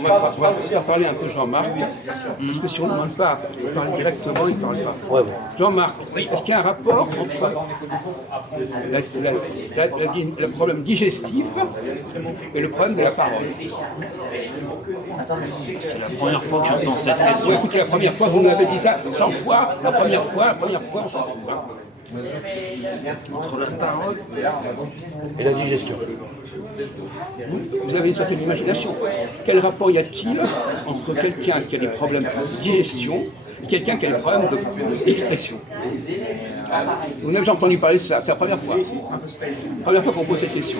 On va parler un peu de Jean-Marc, parce que si on ne demande pas, on parle directement, il ne parle pas. Ouais, ouais. Jean-Marc, est-ce qu'il y a un rapport entre le problème digestif et le problème de la parole? C'est la première fois que j'entends cette Oui, question. écoutez, la première fois, vous nous avez dit ça 100 fois, la première fois, on s'en fout. Hein. Entre la parole Et la digestion. Vous avez une certaine imagination. Quel rapport y a-t-il entre quelqu'un qui a des problèmes de digestion et quelqu'un qui a des problèmes d'expression? Vous n'avez jamais entendu parler de ça, c'est la première fois. La première fois qu'on pose cette question.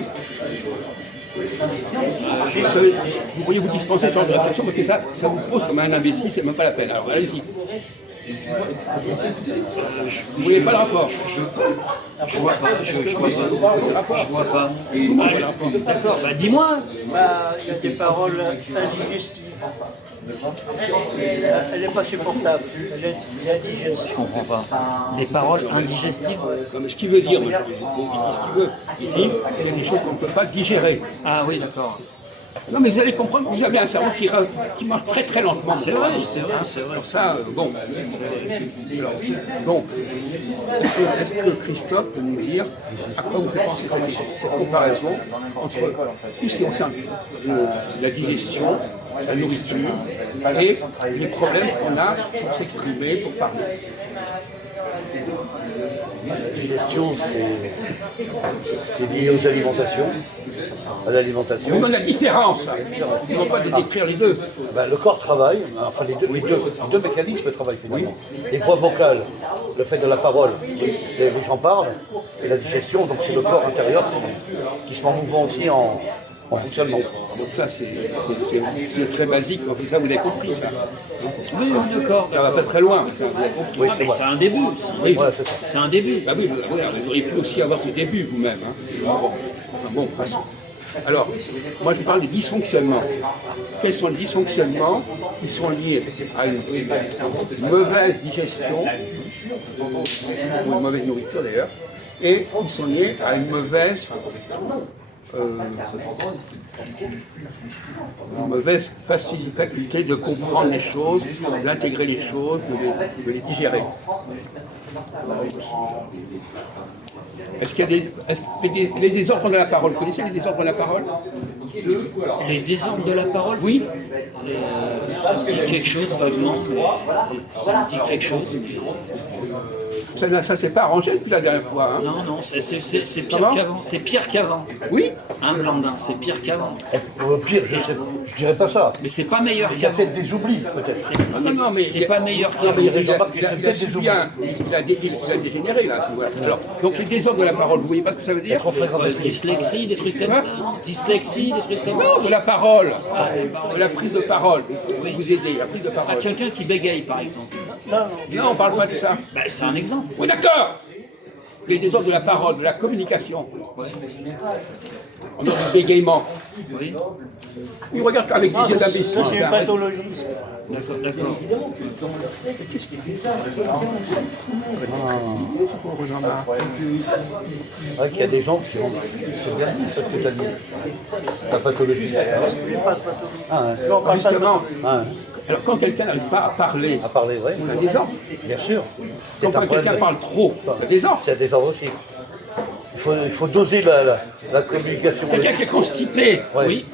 Vous pourriez vous dispenser ce genre de réflexion parce que ça vous pose comme un imbécile, c'est même pas la peine. Alors allez-y. Vous voyez pas le rapport? Je vois pas, je vois pas. Tout le monde voit le rapport. D'accord, bah dis-moi. Bah, il y a des paroles indigestives. Elle n'est pas supportable. Elle est indigeste. Je comprends pas. Des paroles indigestives? Non, mais ce qu'il veut dire, il dit ce qu'il veut. Il dit qu'il y a des choses qu'on ne peut pas digérer. Ah oui, d'accord. Non, mais vous allez comprendre que vous avez un cerveau qui marche très très lentement. C'est vrai, c'est vrai, c'est vrai. Alors ça, bon. Alors, donc, est-ce que Christophe peut nous dire à quoi vous fait penser cette comparaison entre tout ce qui concerne la digestion, la nourriture et les problèmes qu'on a pour s'exprimer, pour parler? La digestion, c'est lié aux alimentations, à l'alimentation. On donne la différence. On ne va pas décrire les deux. Ben, le corps travaille, enfin les deux mécanismes travaillent finalement. Les voies vocales, le fait de la parole, les gens parlent, et la digestion, donc c'est le corps intérieur qui se met en mouvement aussi en fonctionnement. Donc ça, c'est très basique. Donc ça, vous avez compris ça. Oui, d'accord. Ça va pas très loin. Oui, Ah, c'est mais vrai. c'est un début. Oui. Ouais, c'est ça. C'est un début. Bah oui, vous auriez pu aussi avoir ce début vous-même. Hein. Bon, passons. Alors, moi je parle des dysfonctionnements. Quels sont les dysfonctionnements qui sont liés à une mauvaise digestion, ou une mauvaise nourriture d'ailleurs, et qui sont liés à une mauvaise faculté de comprendre les choses, d'intégrer les choses, de les digérer. Est-ce qu'il y a les désordres de la parole? Vous connaissez les désordres de la parole? Les désordres de la parole? Oui. Ça me dit quelque chose vaguement. Ça me dit quelque chose. Ça s'est pas arrangé depuis la dernière fois. Hein? Non, non, c'est pire Comment? qu'avant. C'est pire qu'avant. Oui. Hein, Blandin, c'est pire qu'avant. Au pire, je dirais pas ça. Mais c'est pas meilleur Il y a qu'avant. peut-être des oublis, peut-être. Non, mais C'est pas meilleur Non, mais qu'avant. il y a des gens qui c'est peut-être des oublis. il a dégénéré là. À ce niveau-là. Alors, donc les désordres de la parole, vous voyez pas ce que ça veut dire? Trop fréquentatif. Dyslexie, des trucs comme Quoi? ça. Dyslexie, des trucs comme ça. Non, de la parole, de la prise de parole. Pour vous aider, la prise de À parole. quelqu'un qui bégaye, par exemple. Non, on parle pas de ça. Bah, c'est un exemple. Oui, d'accord. Les désordres de la parole, de la communication. On a du bégaiement. Oui. Il regarde avec des yeux d'imbécile. C'est une pathologie. D'accord, d'accord. C'est vrai qu'il y a des gens qui ont. C'est bien dit, ça, ce que tu as dit. La pathologie. Ah, ouais. Justement, Ah, ouais. alors quand quelqu'un n'arrive pas à parler, À parler, oui. c'est un désordre. Bien sûr. Quand C'est un problème. quelqu'un parle trop, c'est un désordre. C'est un désordre aussi. Il faut doser la communication. Quelqu'un qui est constipé, Ouais. Oui.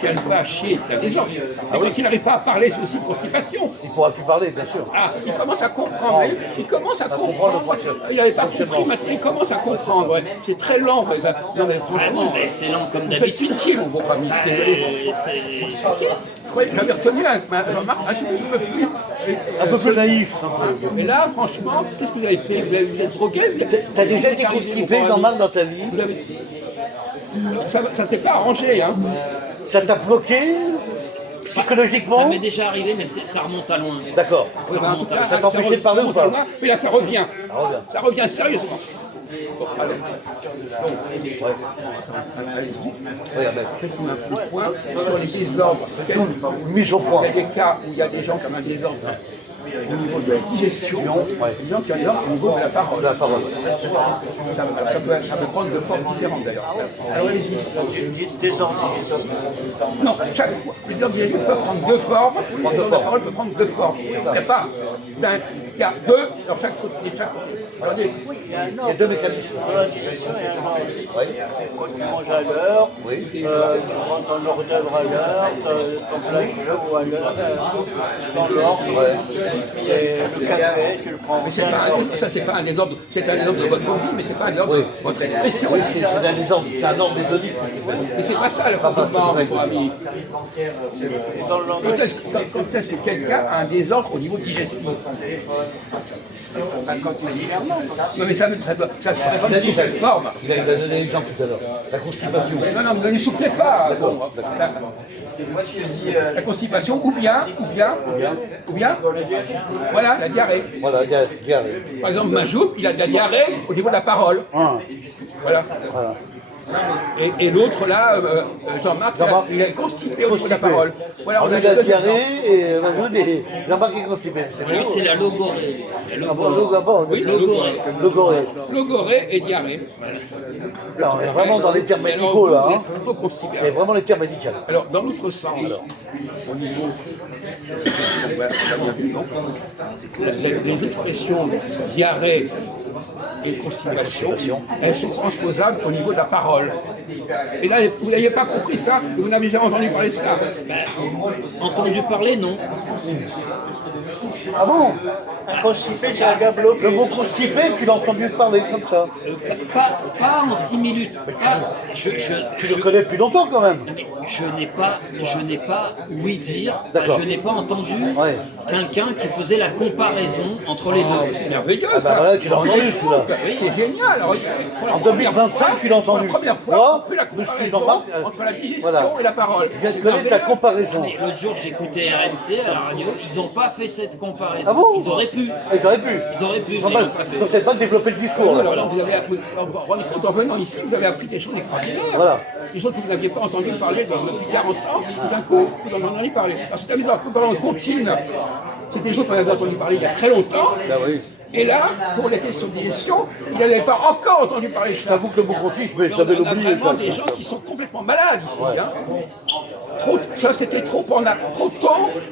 qui n'arrive pas à chier, c'est un désordre. Et quand il n'arrive pas à parler, c'est aussi une constipation. Il ne pourra plus parler, bien sûr. Ah, il commence à comprendre, hein. Il commence à comprendre comprendre. le fonctionnement. Il n'avait pas compris, maintenant il commence à comprendre. Ouais. C'est très lent, mais ça. Non, mais Ah franchement, non, mais c'est lent comme vous faites d'habitude. pitié, mon bon ami. Désolé. Je croyais que j'avais retenu Jean-Marc un tout petit peu plus. Un peu plus naïf. Un peu. Mais là, franchement, qu'est-ce que vous avez fait? Vous êtes drogué? T'as déjà été constipé, Jean-Marc, dans ta vie? Vous avez... Ça s'est pas arrangé, hein. Ça t'a bloqué Ça psychologiquement? m'est déjà arrivé, mais ça remonte à loin. D'accord. Ouais, ben, en tout cas, Ça t'empêchait de parler ou pas? Mais là, ça revient. Ça revient. Ça revient sérieusement. Bon, allez. Ouais. Voilà, ben, faites-nous un petit point sur les désordres. Mise au point. Il y a des cas où il y a des gens qui ont un désordre au niveau de la digestion, disons qu'il y a des ordres au niveau de la parole. La parole. Ça peut prendre de formes différentes d'ailleurs. Alors allez-y. Des ordres digestifs. Non, chaque fois, le désordre digestif peut prendre deux formes, le désordre de la parole peut prendre deux formes. Il n'y a pas il y a deux dans chaque côté. Regardez, Il y a un Il y a ordre. deux mécanismes. Dans la digestion, il y a un ordre. Oui. Quand tu manges à l'heure, Oui. tu rentres dans l'hors d'œuvre à l'heure, ton plat chaud à l'heure, dans l'ordre. Et le café, tu le prends. mais c'est pas un désordre, ça c'est pas un désordre, c'est un désordre de votre vie, mais c'est pas un désordre de votre expression. Oui, c'est un désordre, c'est un ordre méthodique. Mais c'est pas ça le comportement, mon ami. Dans l'ordre. Quand est-ce que quelqu'un a un désordre au niveau digestif? Non mais ça prend une nouvelle forme. Il a donné l'exemple tout à l'heure. La constipation. Non, ne lui soufflez pas. Bon, la constipation ou bien, voilà, la diarrhée. Voilà, il y a Par exemple, Majoub, il a de la diarrhée au niveau de la parole. Voilà. Voilà. Et l'autre là, Jean-Marc, il est constipé au niveau de la parole. Voilà, On a de la diarrhée et Jean-Marc est constipé. Lui, c'est la logorée. Oui, logorée et diarrhée. Là, on est vraiment dans les termes Mais alors, médicaux, là. vous Hein. êtes plutôt constipé. C'est vraiment les termes médicaux. Alors, dans l'autre sens, au niveau. Les expressions diarrhée et constipation, elles sont transposables au niveau de la parole. Et là, vous n'aviez pas compris ça, vous n'avez jamais entendu parler de ça. Entendu parler, non. Ah bon? Un constipé, c'est un gars bloqué. Le mot constipé, tu l'as entendu parler comme ça. Pas en 6 minutes. Tu le connais depuis longtemps quand même. Mais je n'ai pas ouï dire, D'accord. je n'ai pas entendu Ouais. quelqu'un qui faisait la comparaison entre les deux. C'est merveilleux Ah ça. bah voilà, tu l'as entendu celui-là. C'est génial. Alors, En 2025, tu l'as entendu. La première fois, Moi, on fait la monsieur comparaison Jean-Marc, entre la digestion voilà. et la parole. Je viens de connaître ta comparaison. Mais l'autre jour, j'écoutais RMC à la radio, ils n'ont pas fait cette comparaison. Ah bon? Ils auraient pu. Ah, ils auraient pu. Ils auraient pu, Ils mais ont ils pas- l'ont pas ils ont fait. peut-être pas développé le discours. là. Alors, vous vous rendez compte, en venant ici, vous avez appris des choses extraordinaires. Voilà. Des choses que vous n'aviez pas entendu parler depuis 40 ans, tout d'un coup, vous en entendez parler. Alors, c'est amusant, quand on continue, c'est des choses qu'on avait entendu parler il y a très longtemps. Ah oui. Et là, pour les questions de digestion, il n'avait pas encore entendu parler de ça. J'avoue que le mot continue, je On l'avais a oublié vraiment ça. des gens qui sont complètement malades ici. Hein. Ça, c'était trop tôt,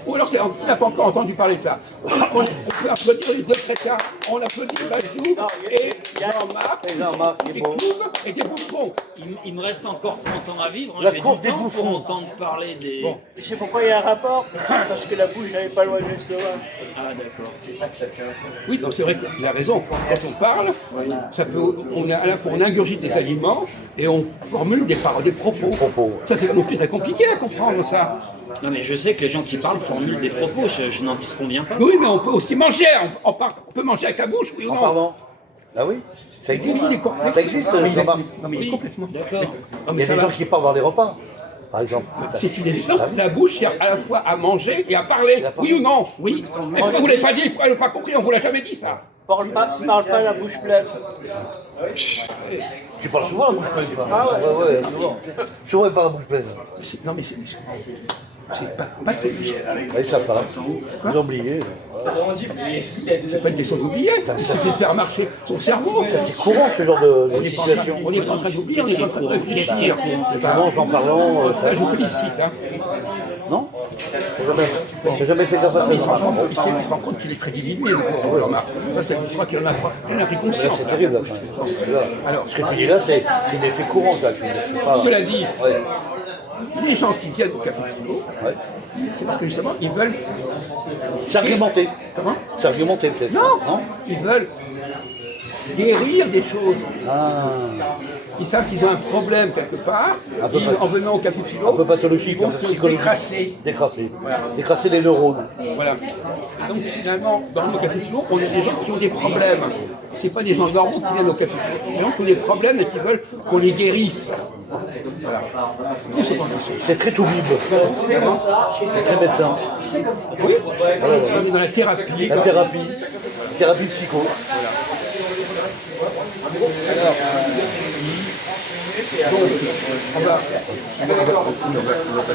ou alors on n'a pas encore entendu parler de ça. On peut applaudir les deux chrétiens, on applaudit Bajou et Jean-Marc, Jean-Marc, des bon. clowns et des bouffons. Il me reste encore 30 ans à vivre. Hein. La J'ai cour du des temps bouffons. pour entendre parler des... Bon. Tu sais pourquoi il y a un rapport? Parce que la bouche n'avait pas loin de l'estomac. Ah d'accord. Oui, donc c'est vrai qu'il a raison. Quand on parle, ça peut, on est à la fois on ingurgite des aliments et on formule des propos. Ça, c'est non plus très compliqué à comprendre, ça. Non mais je sais que les gens qui parlent formulent des propos, je n'en disconviens pas. Oui, mais on peut aussi manger. On peut manger avec la bouche, oui ou En non. parlant. Ah oui. Ça existe. Il est com- Ça existe, Non, mais il est- Jean-Marc. non, mais il est Oui, complètement. d'accord. Non, Il mais y a ça des va. gens qui parlent dans les repas, par exemple. C'est une évidence. La bouche sert à la fois à manger et à parler. à parler. Oui ou non? Oui. Est-ce que vous ne l'avez pas dit? Pourquoi vous n'avez pas compris? On ne vous l'a jamais dit, ça. Parle pas la bouche pleine. Tu parles souvent la bouche pleine. Ah ouais, souvent. Souvent, il parle la bouche pleine. Non, mais c'est pas terrible. Oui, ça parle. Ils ont oublié. C'est pas une question d'oublier. C'est de faire marcher son cerveau. Ça, c'est courant, ce genre de On situation. n'est pas en train d'oublier, on est en train de réfléchir. Souvent, en parlant, ça... Je vous félicite. Hein. Non? T'as jamais fait gaffe à ça? Il se rend compte qu'il est très dilué, le pauvre Jean-Marc. Ça, je crois qu'il en a pris Là, conscience. c'est terrible, là, quand même. Là, Alors, ce que tu dis là, c'est des faits courants, là. C'est pas... cela dit, Ouais. les gens qui viennent au café philo, Ouais. c'est parce que justement, ils veulent. C'est argumenté. Comment? C'est argumenté, peut-être. Non, ils veulent guérir des choses. Ah, Ils savent qu'ils ont un problème quelque part. Un peu En venant au café philo, un peu pathologique, ils vont un peu se psychologique. décrasser. Décrasser. Voilà. Décrasser les neurones. Voilà. Et donc finalement, dans le café philo, on a des gens qui ont des problèmes. Ce pas des gens normaux qui viennent au café philo. Des gens qui ont des problèmes et qui veulent qu'on les guérisse. Voilà. Tous autant de choses. C'est très toubib. C'est très médecin. Oui, on est dans la thérapie. La thérapie psycho. Alors, donc, on va